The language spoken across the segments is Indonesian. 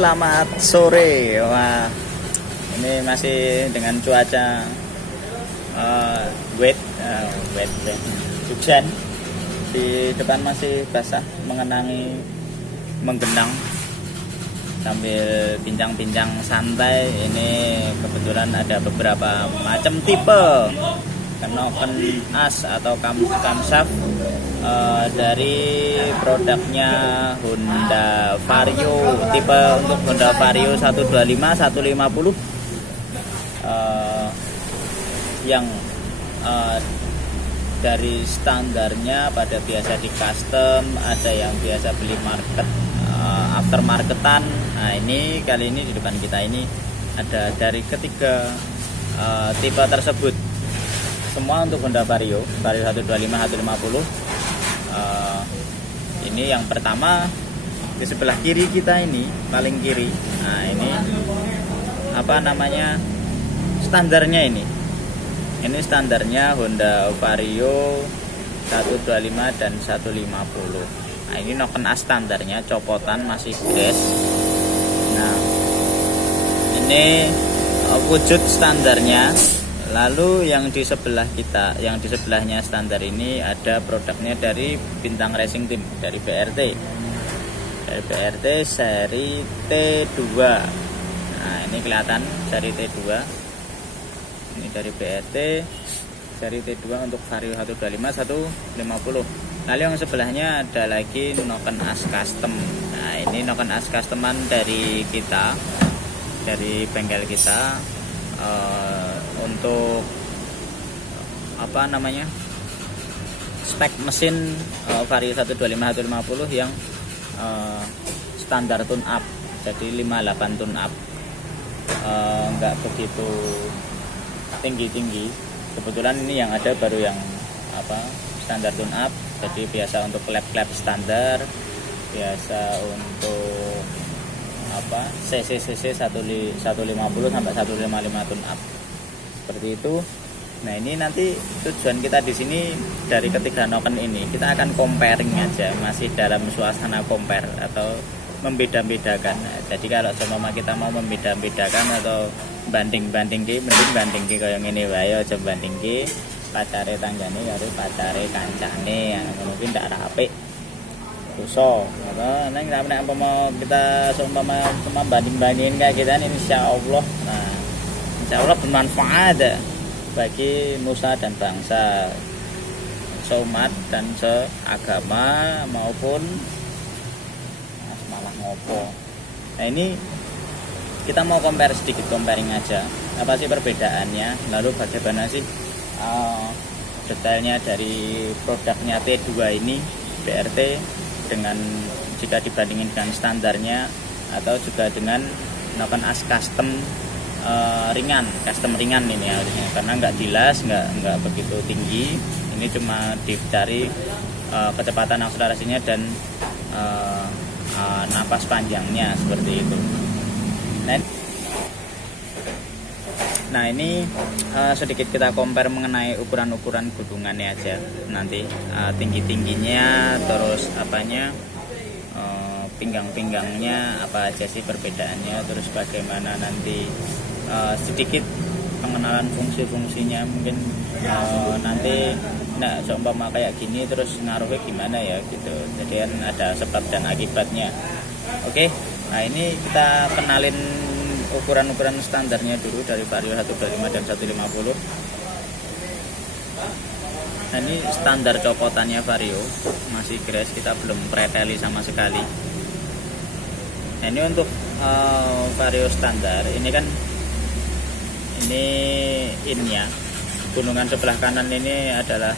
selamat sore. Wah, ini masih dengan cuaca wet, hujan. Di depan masih basah, menggenang sambil bincang-bincang santai. Ini kebetulan ada beberapa macam tipe Knocken As atau camshaft dari produknya Honda Vario. Tipe untuk Honda Vario 125, 150 yang dari standarnya pada biasa di custom, ada yang biasa beli market aftermarketan. Nah, ini kali ini di depan kita ini ada dari ketiga tipe tersebut, semua untuk Honda Vario 125, 150. Ini yang pertama di sebelah kiri kita ini, paling kiri. Nah, ini apa namanya, standarnya ini standarnya Honda Vario 125 dan 150. Nah, ini Knocken As standarnya, copotan masih grass. Nah, ini wujud standarnya. Lalu yang di sebelah kita, yang di sebelahnya standar ini ada produknya dari Bintang Racing Team, dari BRT. Dari BRT seri T2. Nah, ini kelihatan seri T2. Ini dari BRT seri T2 untuk Vario 125, 150. Lalu yang sebelahnya ada lagi Knocken As Custom. Nah, ini Knocken As Customan dari kita, dari bengkel kita, untuk apa namanya, spek mesin Vario 125, 150 yang standar tune up, jadi 58 tune up, nggak begitu tinggi-tinggi. Kebetulan ini yang ada baru yang standar tune up, jadi biasa untuk klep-klep standar, biasa untuk CC 150 sampai 155 tune up, seperti itu. Nah, ini nanti tujuan kita di sini dari ketiga Knocken ini, kita akan comparing aja, masih dalam suasana compare atau membeda-bedakan. Nah, jadi kalau seumpama kita mau membeda-bedakan atau banding-banding mending banding kayak ngene wae, aja banding pacare tanggane karo pacare kancane, yang mungkin ndak apik. So, neng apa mau kita seumpama banding-bandingin kayak kita ini, insyaallah. Nah, insyaallah bermanfaat bagi nusa dan bangsa, seumat dan seagama maupun malah ngopo. Nah, ini kita mau compare sedikit, comparing aja apa sih perbedaannya, lalu bagaimana sih detailnya dari produknya T2 ini BRT dengan jika dibandingin dengan standarnya, atau juga dengan Knocken As Custom custom ringan ini harusnya, karena nggak jelas, nggak begitu tinggi. Ini cuma dicari kecepatan akselerasinya dan napas panjangnya, seperti itu. Nah, ini sedikit kita compare mengenai ukuran-ukuran gudungannya aja nanti, tinggi-tingginya, terus pinggang-pinggangnya apa aja sih perbedaannya, terus bagaimana nanti sedikit pengenalan fungsi-fungsinya. Mungkin nanti seumpama kayak gini terus ngaruhnya gimana ya gitu, jadi kan ada sebab dan akibatnya. Oke, nah ini kita kenalin ukuran-ukuran standarnya dulu dari Vario 125 dan 150. Nah, ini standar copotannya Vario, masih grass, kita belum preteli sama sekali. Nah, ini untuk Vario standar, ini kan ini innya, gunungan sebelah kanan ini adalah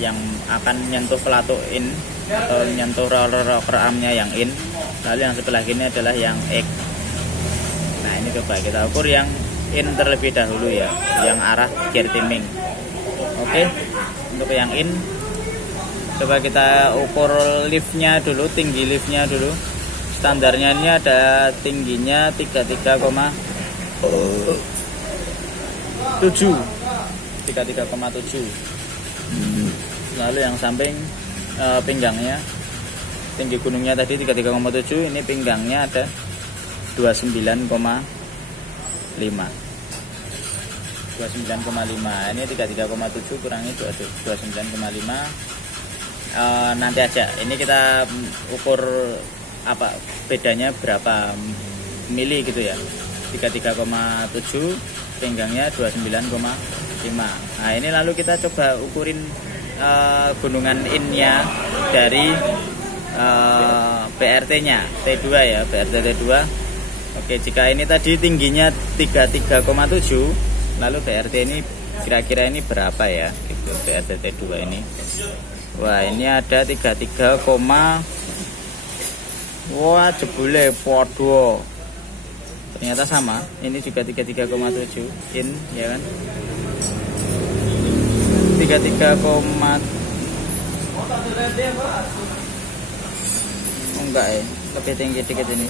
yang akan nyentuh pelatuk in atau nyentuh rocker armnya yang in. Lalu yang sebelah kiri adalah yang X. Nah, ini coba kita ukur yang in terlebih dahulu ya, yang arah gear timing. Oke, untuk yang in coba kita ukur liftnya dulu, tinggi liftnya dulu. Standarnya ini ada tingginya 33,7. Lalu yang samping pinggangnya, tinggi gunungnya tadi 33,7, ini pinggangnya ada 29,5. 29,5. Ini 33,7 kurangi 29,5. Nanti aja. Ini kita ukur apa bedanya berapa mili gitu ya. 33,7 pinggangnya 29,5. Nah, ini lalu kita coba ukurin gunungan in-nya dari BRT-nya T2 ya, BRT T2. Oke, jika ini tadi tingginya 33,7, lalu BRT ini kira-kira ini berapa ya? Gitu, BRT T2 ini. Wah, ini ada 33, wah jebule podo. Ternyata sama. Ini juga 33,7 in, ya kan? 33, enggak ya, lebih tinggi dikit ini.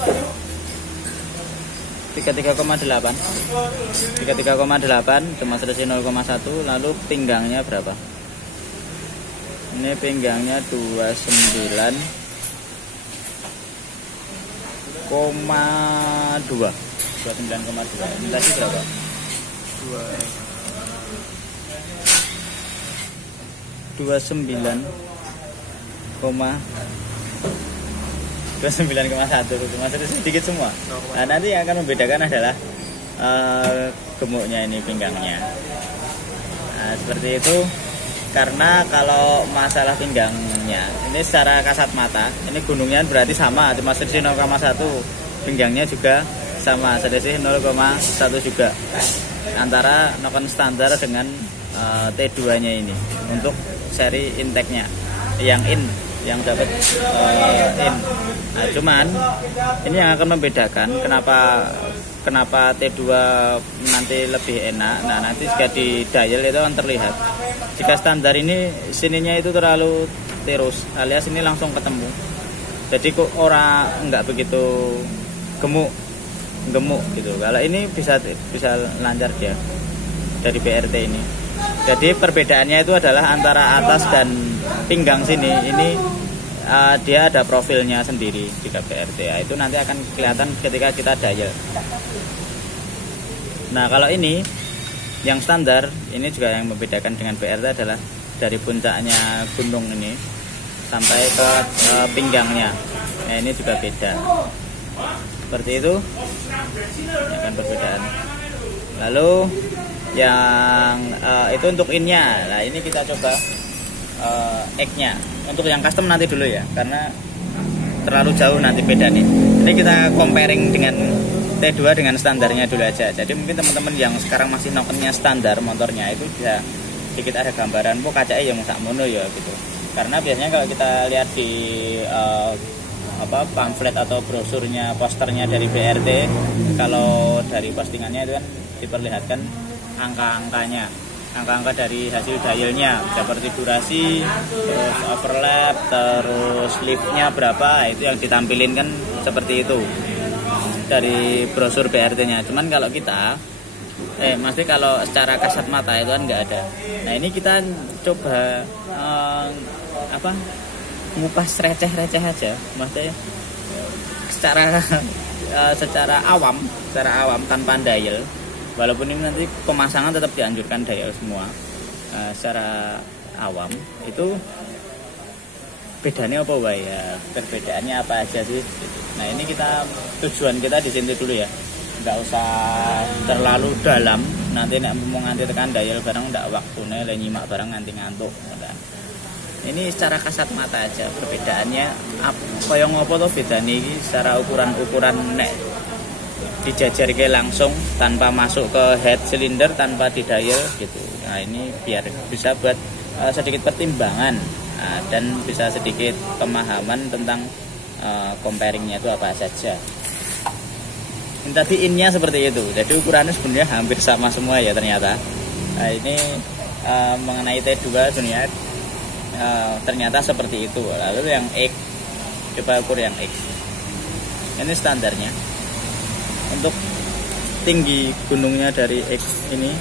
33,8. 33,8 cuma selisih 0,1. Lalu pinggangnya berapa? Ini pinggangnya 29,2. 29,2. Ini tadi berapa? 29,1, cuma sedikit semua. Nah, nanti yang akan membedakan adalah gemuknya ini pinggangnya. Nah, seperti itu. Karena kalau masalah pinggangnya ini secara kasat mata, ini gunungnya berarti sama, cuma selisih 0,1. Pinggangnya juga sama, selisih 0,1 juga. Antara noken standar dengan T2 nya ini untuk seri intake-nya yang in, yang dapat in. Nah, cuman ini yang akan membedakan kenapa T2 nanti lebih enak. Nah, nanti jika di dial itu akan terlihat. Jika standar ini sininya itu terlalu tirus, alias ini langsung ketemu. Jadi kok enggak begitu gemuk gitu. Kalau ini bisa lancar dia dari BRT ini. Jadi perbedaannya itu adalah antara atas dan pinggang sini. Ini dia ada profilnya sendiri jika BRT. Ya, itu nanti akan kelihatan ketika kita dial. Nah, kalau ini yang standar, ini juga yang membedakan dengan BRT adalah dari puncaknya gunung ini sampai ke pinggangnya. Nah, ini juga beda. Seperti itu. Ini akan perbedaan. Lalu yang itu untuk in-nya. Nah, ini kita coba egg-nya. Untuk yang custom nanti dulu ya, karena terlalu jauh nanti beda nih. Ini kita comparing dengan T2 dengan standarnya dulu aja. Jadi mungkin teman-teman yang sekarang masih nokennya standar motornya itu bisa sedikit ada gambaran, kacanya yang sak mono ya gitu. Karena biasanya kalau kita lihat di pamflet atau brosurnya, posternya dari BRT, kalau dari postingannya itu kan diperlihatkan angka-angkanya, angka-angka dari hasil dialnya seperti durasi, terus overlap, terus liftnya berapa, itu yang ditampilin kan seperti itu dari brosur BRT-nya. Cuman kalau kita mesti kalau secara kasat mata itu kan nggak ada. Nah, ini kita coba ngupas receh-receh aja, maksudnya secara awam tanpa dial. Walaupun ini nanti pemasangan tetap dianjurkan dial semua. Secara awam itu bedanya apa ya? Perbedaannya apa aja sih? Nah, ini tujuan kita di sini dulu ya. Nggak usah terlalu dalam. Nanti mau nganti tekan dial barang nggak waktunya le nyimak barang nganti ngantuk. Nah, ini secara kasat mata aja perbedaannya kaya ngopo to bedane iki secara ukuran nek dijajarke langsung tanpa masuk ke head cylinder, tanpa di dial gitu. Nah, ini biar bisa buat sedikit pertimbangan dan bisa sedikit pemahaman tentang comparingnya itu apa saja. Ini tadi in-nya seperti itu. Jadi ukurannya sebenarnya hampir sama semua ya ternyata. Nah, ini mengenai T2 dunia ternyata seperti itu. Lalu yang X, coba ukur yang X. Ini standarnya. Untuk tinggi gunungnya dari X ini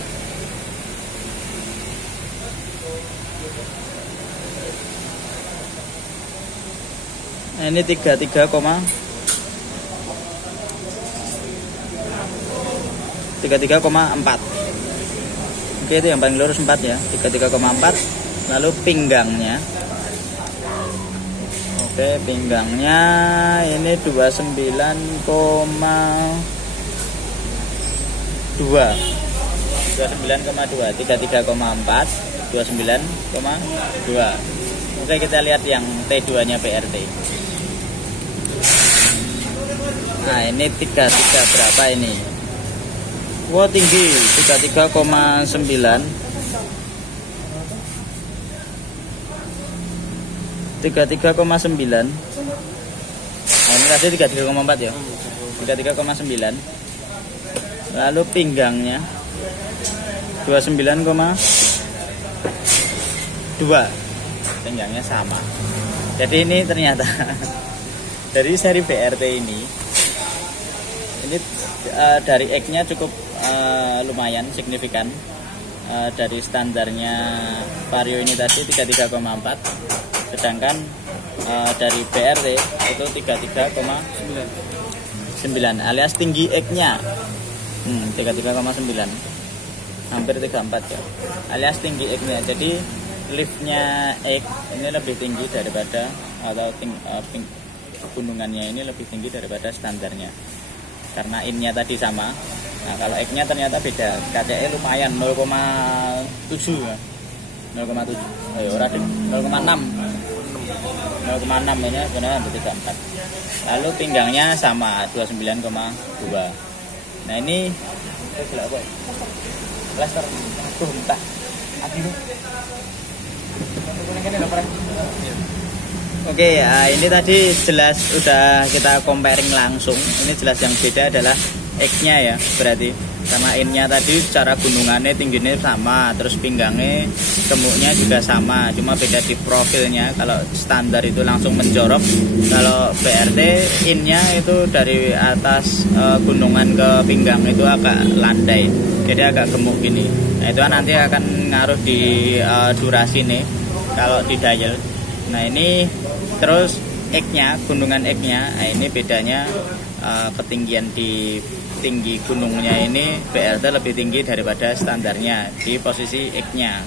ini 33,7. 33,4. Oke, itu yang paling lurus 4 ya, 33,4. Lalu pinggangnya, oke, pinggangnya ini 29,2, 33,4, 29,2. Oke, kita lihat yang T2 nya BRT. Nah, ini 33 berapa ini? Wah, tinggi, 33,9, 33,9. Nah, ini tadi 33,4 ya, 33,9. Lalu pinggangnya 29,2, pinggangnya sama. Jadi ini ternyata dari seri BRT ini dari X-nya cukup lumayan signifikan. Dari standarnya Vario ini tadi 33,4, sedangkan dari BRT itu 33,9 alias tinggi X-nya 33,9, hampir 34 ya, alias tinggi X-nya. Jadi liftnya X ini lebih tinggi daripada, atau gunungannya ini lebih tinggi daripada standarnya, karena in-nya tadi sama. Nah, kalau X-nya ternyata beda, KCE lumayan 0,7 ya, 0,7, ora deh, 0,6 ini sebenarnya 34. Lalu pinggangnya sama 29,2. Nah, ini plaster entah. Oke, ya, ini tadi jelas udah kita comparing langsung. Ini jelas yang beda adalah X-nya ya, berarti karena in-nya tadi secara gunungannya tingginya sama, terus pinggangnya gemuknya juga sama, cuma beda di profilnya. Kalau standar itu langsung menjorok, kalau BRT in-nya itu dari atas gunungan ke pinggang itu agak landai, jadi agak gemuk gini. Nah, itu nanti akan ngaruh di durasi nih kalau di dial. Nah, ini terus X-nya, gunungan X-nya, nah ini bedanya ketinggian di tinggi gunungnya ini BRT lebih tinggi daripada standarnya di posisi X-nya,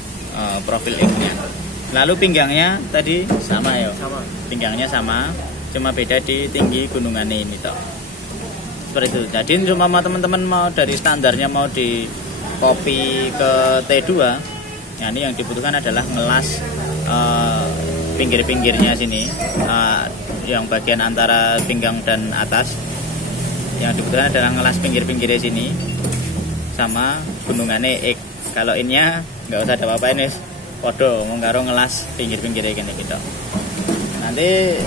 profil X-nya. Lalu pinggangnya tadi sama ya, pinggangnya sama, cuma beda di tinggi gunungannya ini toh. Seperti itu. Jadi cuma teman-teman mau dari standarnya mau di copy ke T2, nah ini yang dibutuhkan adalah ngelas pinggir-pinggirnya sini, yang bagian antara pinggang dan atas. Yang dibutuhkan adalah ngelas pinggir-pinggirnya sini sama gunungannya X. Kalau innya nggak usah ada apa-apa, ini podo mengkaro ngelas pinggir-pinggirnya gini gitu. Nanti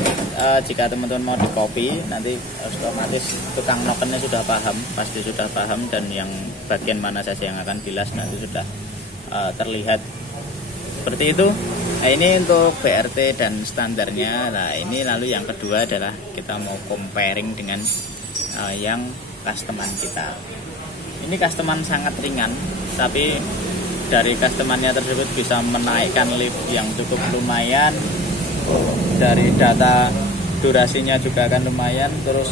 jika teman-teman mau di copy, nanti otomatis tukang nokennya sudah paham, pasti sudah paham, dan yang bagian mana saja yang akan dilas nanti sudah terlihat seperti itu. Nah, ini untuk BRT dan standarnya. Nah, ini lalu yang kedua adalah kita mau comparing dengan yang customan kita. Ini customan sangat ringan, tapi dari customannya tersebut bisa menaikkan lift yang cukup lumayan. Dari data durasinya juga akan lumayan, terus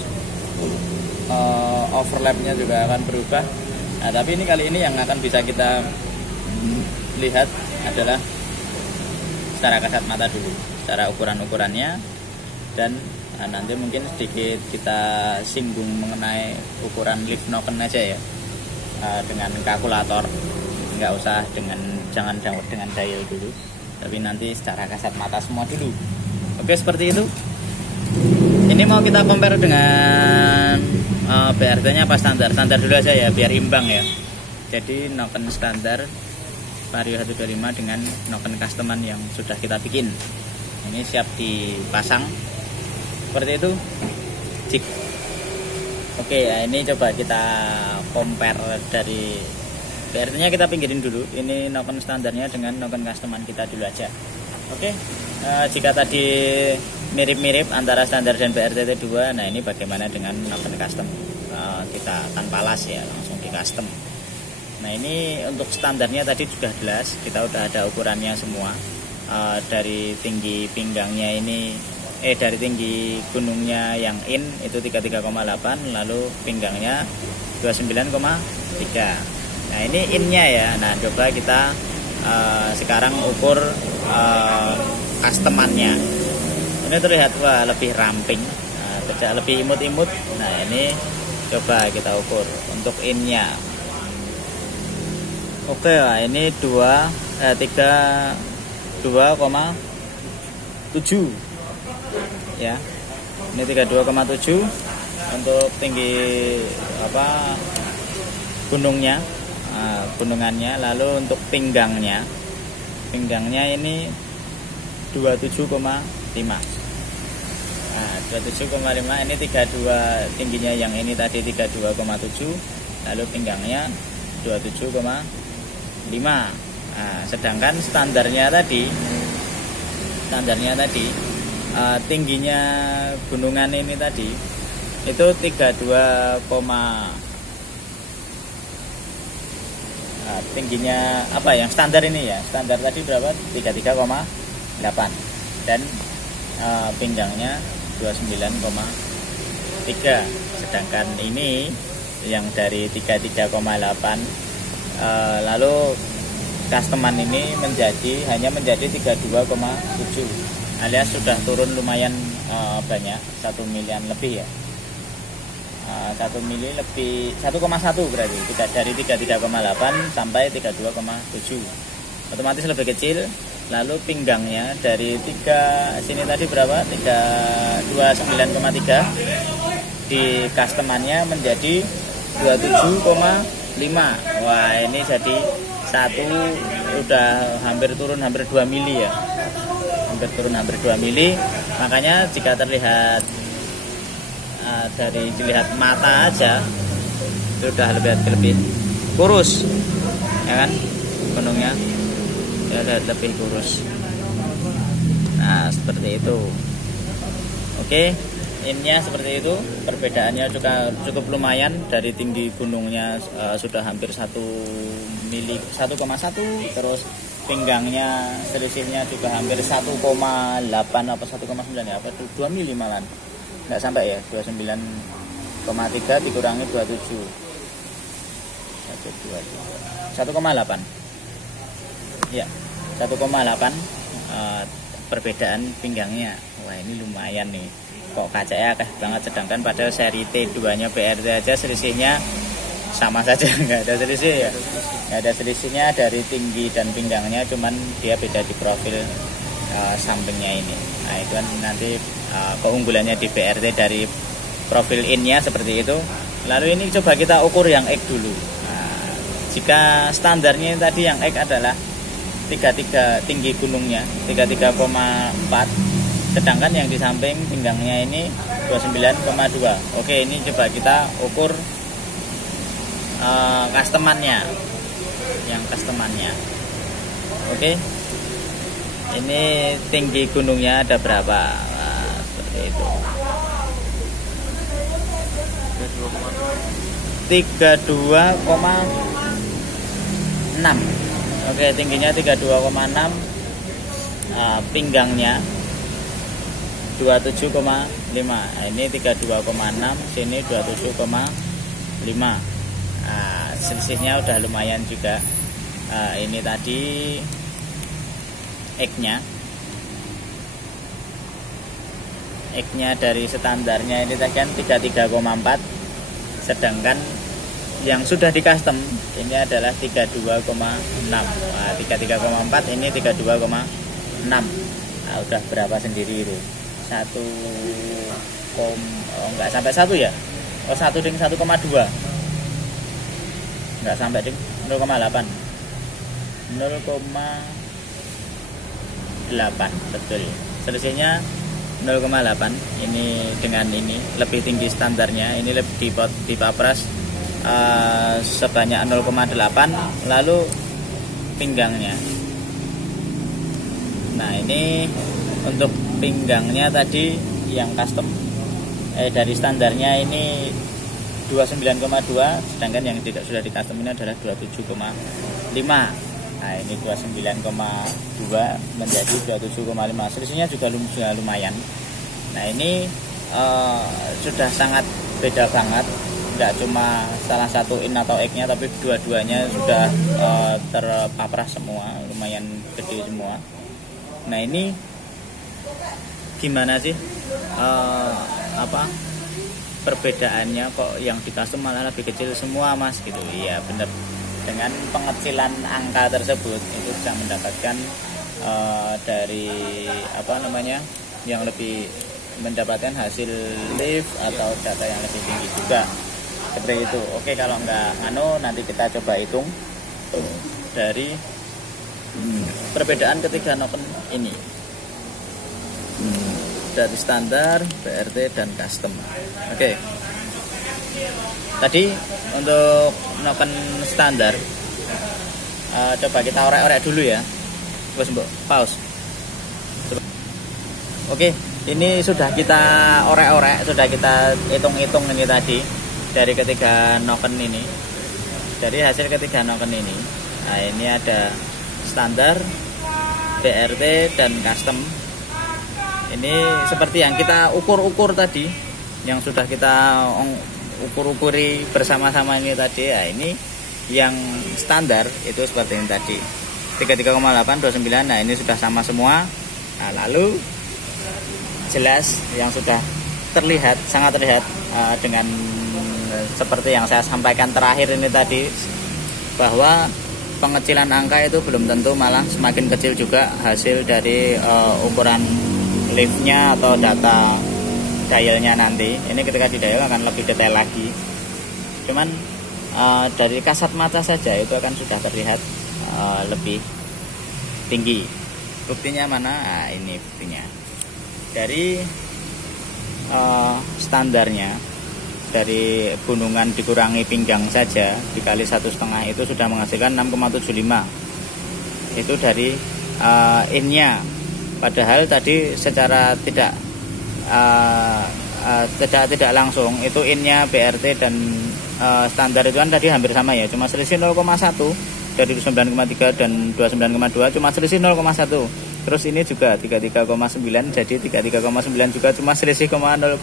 overlapnya juga akan berubah. Nah, tapi ini kali ini yang akan bisa kita lihat adalah secara kasat mata dulu, secara ukuran-ukurannya, dan nanti mungkin sedikit kita singgung mengenai ukuran lift noken aja ya, dengan kalkulator, nggak usah jangan dengan dial dulu, tapi nanti secara kasat mata semua dulu. Oke, seperti itu. Ini mau kita compare dengan BRT-nya apa standar dulu aja ya, biar imbang ya. Jadi noken standar Vario 125 dengan noken customan yang sudah kita bikin, ini siap dipasang seperti itu. Jig. Oke, ya, ini coba kita compare dari BRT-nya, kita pinggirin dulu. Ini noken standarnya dengan noken customan kita dulu aja. Oke, jika tadi mirip-mirip antara standar dan BRT T2, nah ini bagaimana dengan noken custom? Kita tanpa las ya, langsung di custom. Nah, ini untuk standarnya tadi sudah jelas, kita udah ada ukurannya semua. Dari tinggi pinggangnya ini, dari tinggi gunungnya yang in itu 33,8, lalu pinggangnya 29,2. 3. Nah ini innya ya. Nah coba kita sekarang ukur customannya. Ini terlihat wah lebih ramping, lebih imut-imut. Nah ini coba kita ukur untuk innya. Oke, nah ini 2,7 ya. Ini 32,7 untuk tinggi gunungnya, gunungannya. Lalu untuk pinggangnya ini 27,5. Nah 27,5 ini 32, tingginya yang ini tadi 32,7, lalu pinggangnya 27,5. Nah, sedangkan standarnya tadi tingginya gunungan ini tadi itu 32, tingginya yang standar ini ya. Standar tadi berapa? 33,8 dan pinggangnya 29,3. Sedangkan ini yang dari 33,8 lalu customan ini hanya menjadi 32,7, alias sudah turun lumayan banyak, 1 milian lebih ya. 1 mili lebih, 1,1 berarti dari 33,8 sampai 32,7, otomatis lebih kecil. Lalu pinggangnya dari 3 sini tadi berapa? 29,3, di customannya menjadi 27,5. Wah ini jadi udah hampir turun hampir 2 mili ya, hampir 2 mili. Makanya jika terlihat dari dilihat mata aja sudah lebih kurus ya kan, gunungnya ya lebih kurus. Nah seperti itu. Oke, innya seperti itu. Perbedaannya juga cukup lumayan. Dari tinggi gunungnya sudah hampir 1 mili, 1,1, terus pinggangnya selisihnya juga hampir 1,8 apa 1,9 ya, apa 2 mili malah nggak sampai ya, 29,3 dikurangi 27, 1,8 ya, 1,8 perbedaan pinggangnya. Wah ini lumayan nih, kok kacanya akeh banget. Sedangkan pada seri T2 nya BRT aja selisihnya sama saja, nggak ada selisih ya, nggak ada selisihnya dari tinggi dan pinggangnya, cuman dia beda di profil sampingnya ini. Nah itu kan nanti keunggulannya di BRT dari profil innya seperti itu. Lalu ini coba kita ukur yang X dulu. Nah, jika standarnya tadi yang X adalah 33, tinggi gunungnya 33,4, sedangkan yang di samping pinggangnya ini 29,2. Oke, ini coba kita ukur customannya, yang customannya. Oke, ini tinggi gunungnya ada berapa? Nah, seperti itu, 32,6. Oke, tingginya 32,6, pinggangnya 27,5. Ini 32,6, sini 27,5. Selisihnya udah lumayan juga. Ini tadi X-nya dari standarnya ini tadi kan 33,4, sedangkan yang sudah di custom ini adalah 32,6. 33,4 ini 32,6. Nah, udah berapa sendiri itu? Enggak sampai 1 ya? 1 ding 1,2. Enggak sampai ding 0,8. 0,8 betul. Selisihnya 0,8. Ini dengan ini lebih tinggi standarnya, ini lebih di papras sebanyak 0,8. lalu pinggangnya. Nah ini untuk pinggangnya tadi yang custom dari standarnya ini 29,2, sedangkan yang tidak sudah di custom ini adalah 27,5. Nah ini 29,2 menjadi 27,5, selisihnya juga lumayan. Nah ini sudah sangat beda banget tidak cuma salah satu in atau X-nya, tapi dua-duanya sudah terpapras semua, lumayan gede semua. Nah ini gimana sih perbedaannya kok yang di custom malah lebih kecil semua mas gitu? Iya bener, dengan pengecilan angka tersebut itu bisa mendapatkan dari yang lebih mendapatkan hasil lift atau data yang lebih tinggi juga seperti itu. Oke, kalau nggak nanti kita coba hitung dari perbedaan ketiga noken ini dari standar, BRT dan custom. Oke, tadi untuk noken standar coba kita orek-orek dulu ya. Bos mbok pause. Oke, ini sudah kita orek-orek, sudah kita hitung-hitung ini tadi dari ketiga noken ini. Dari hasil ketiga noken ini, nah ini ada standar, BRT dan custom. Ini seperti yang kita ukur-ukur tadi, yang sudah kita ukur-ukuri bersama-sama ini tadi. Ya, ini yang standar itu seperti ini tadi. 33,8, 29. Nah, ini sudah sama semua. Nah, lalu jelas yang sudah terlihat, sangat terlihat dengan seperti yang saya sampaikan terakhir ini tadi, bahwa pengecilan angka itu belum tentu, malah semakin kecil juga hasil dari ukuran liftnya atau data dialnya nanti. Ini ketika di dial akan lebih detail lagi, cuman dari kasat mata saja itu akan sudah terlihat lebih tinggi. Buktinya mana? Nah, ini buktinya. Dari standarnya, dari gunungan dikurangi pinggang saja dikali 1,5 itu sudah menghasilkan 6,75. Itu dari innya. Padahal tadi secara tidak langsung itu innya, BRT dan standar itu kan tadi hampir sama ya, cuma selisih 0,1 dari 29,3 dan 29,2 cuma selisih 0,1. Terus ini juga 33,9, jadi 33,9 juga cuma selisih 0,1.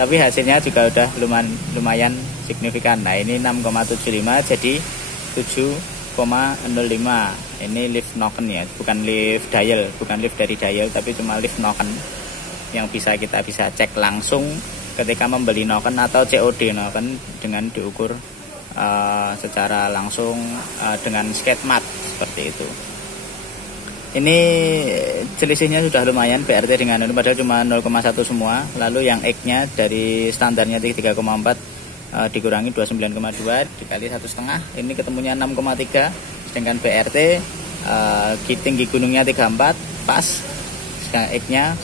Tapi hasilnya juga udah lumayan signifikan. Nah, ini 6,75 jadi 7,05. Ini lift noken ya, bukan lift dial, bukan lift dari dial, tapi cuma lift noken yang kita bisa cek langsung ketika membeli noken atau COD noken dengan diukur secara langsung dengan sketmat seperti itu. Ini selisihnya sudah lumayan, BRT dengan ini padahal cuma 0,1 semua. Lalu yang X-nya dari standarnya 3,4 dikurangi 29,2 dikali 1,5, ini ketemunya 6,3. Sedangkan BRT tinggi gunungnya 34 pas, X-nya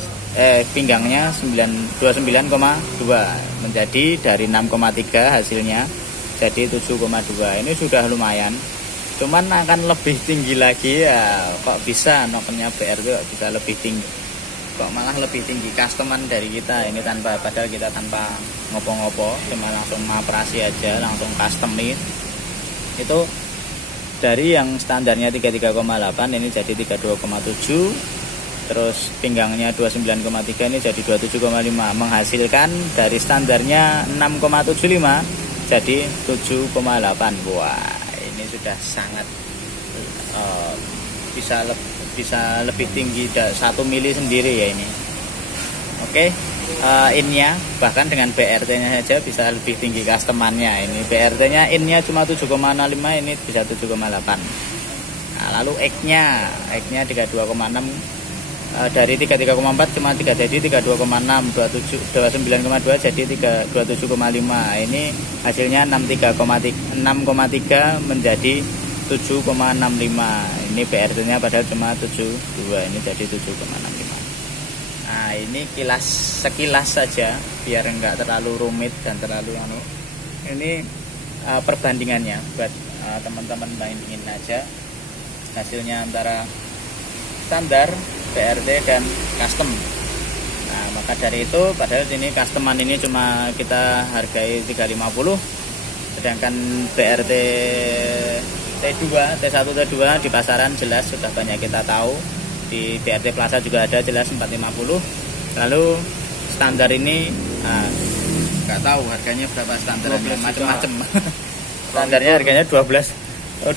pinggangnya 29,2 menjadi dari 6,3 hasilnya jadi 7,2. Ini sudah lumayan. Cuman akan lebih tinggi lagi ya, kok bisa nokennya BRT kok bisa lebih tinggi, kok malah lebih tinggi customan dari kita ini, padahal kita tanpa ngopo-ngopo, cuma langsung operasi aja, langsung custom nih. Itu dari yang standarnya 33,8 ini jadi 32,7, terus pinggangnya 29,3 ini jadi 27,5, menghasilkan dari standarnya 6,75 jadi 7,8. Wah, ini sudah sangat bisa lebih tinggi 1 mili sendiri ya ini. Oke, innya bahkan dengan BRT-nya saja bisa lebih tinggi customannya. Ini BRT-nya innya cuma 7,05, ini bisa 7,8. Nah, lalu X-nya 32,6, dari 33,4 cuma 3 jadi 32,6, 29,2 jadi 27,5. Ini hasilnya 6,3 menjadi 7,65. Ini BRT-nya padahal cuma 72, ini jadi 7,65. Nah, ini sekilas saja biar enggak terlalu rumit dan terlalu ini perbandingannya buat teman-teman bandingin aja hasilnya antara standar, BRT dan custom. Nah, maka dari itu padahal ini customan ini cuma kita hargai 350, sedangkan BRT T2, T1, T2 di pasaran jelas sudah banyak kita tahu. Di BRT Plaza juga ada jelas 450. Lalu standar ini nggak tahu harganya berapa standarnya, macam-macam. Standarnya harganya 22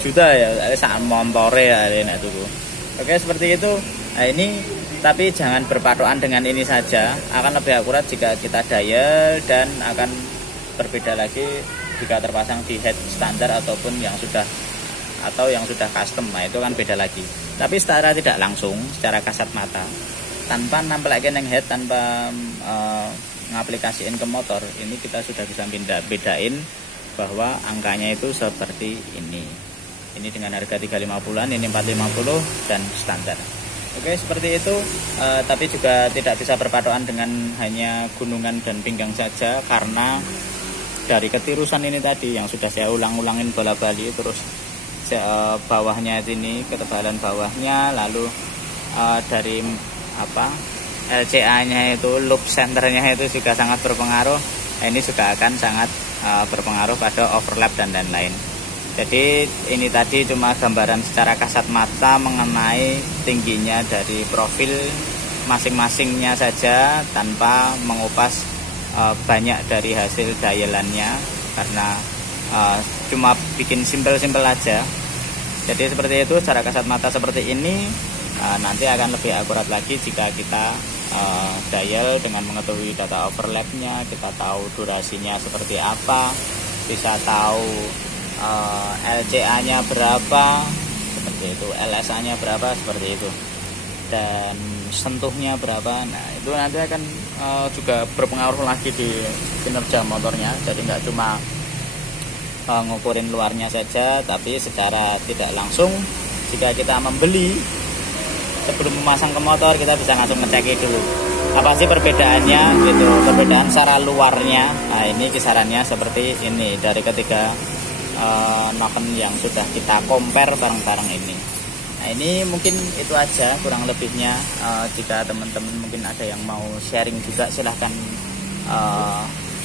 juta ya, saat montore ya enak tuh. Oke, seperti itu. Nah ini, tapi jangan berpatokan dengan ini saja, akan lebih akurat jika kita dial, dan akan berbeda lagi jika terpasang di head standar ataupun yang sudah custom. Nah itu kan beda lagi. Tapi secara tidak langsung, secara kasat mata, tanpa nampilake neng head, tanpa ngaplikasiin ke motor, ini kita sudah bisa bedain bahwa angkanya itu seperti ini. Ini dengan harga 350-an, ini 450 dan standar. Oke, seperti itu. Tapi juga tidak bisa berpatokan dengan hanya gunungan dan pinggang saja, karena dari ketirusan ini tadi yang sudah saya ulang-ulangin bola-bali, terus bawahnya ini ketebalan bawahnya, lalu dari LCA-nya itu, loop centernya itu juga sangat berpengaruh. Nah, ini juga akan sangat berpengaruh pada overlap dan lain-lain. Jadi ini tadi cuma gambaran secara kasat mata mengenai tingginya dari profil masing-masingnya saja, tanpa mengupas banyak dari hasil dialannya, karena cuma bikin simpel-simpel aja. Jadi seperti itu, secara kasat mata seperti ini. Nanti akan lebih akurat lagi jika kita dial dengan mengetahui data overlapnya, kita tahu durasinya seperti apa, bisa tahu LCA-nya berapa, seperti itu, LSA-nya berapa, seperti itu, dan sentuhnya berapa. Nah itu nanti akan juga berpengaruh lagi di kinerja motornya. Jadi nggak cuma ngukurin luarnya saja, tapi secara tidak langsung jika kita membeli, sebelum memasang ke motor, kita bisa langsung ngecek dulu apa sih perbedaannya gitu, perbedaan secara luarnya. Nah ini kisarannya seperti ini dari ketiga noken yang sudah kita compare bareng-bareng ini. Nah ini mungkin itu aja kurang lebihnya. Jika teman-teman mungkin ada yang mau sharing juga, silahkan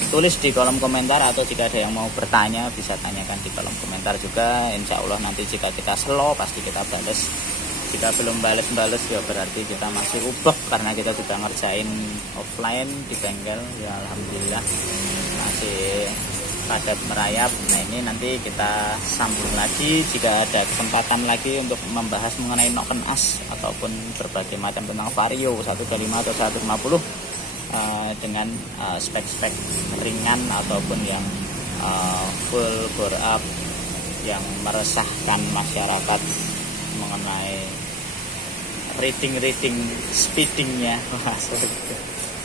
tulis di kolom komentar, atau jika ada yang mau bertanya bisa tanyakan di kolom komentar juga. Insya Allah nanti jika kita slow pasti kita bales. Jika belum bales ya berarti kita masih ubek, karena kita sudah ngerjain offline di bengkel ya, alhamdulillah masih padat merayap. Nah ini nanti kita sambung lagi jika ada kesempatan lagi untuk membahas mengenai noken as ataupun berbagai macam tentang vario 125 atau 150 dengan spek-spek ringan ataupun yang full bore up yang meresahkan masyarakat mengenai reading speedingnya.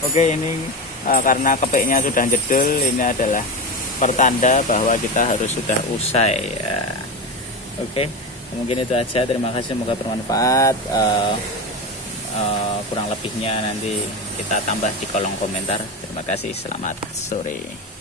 Oke, ini karena kepeknya sudah jedul, ini adalah pertanda bahwa kita harus sudah usai ya. Oke, mungkin itu aja. Terima kasih, semoga bermanfaat. Kurang lebihnya nanti kita tambah di kolom komentar. Terima kasih, selamat sore.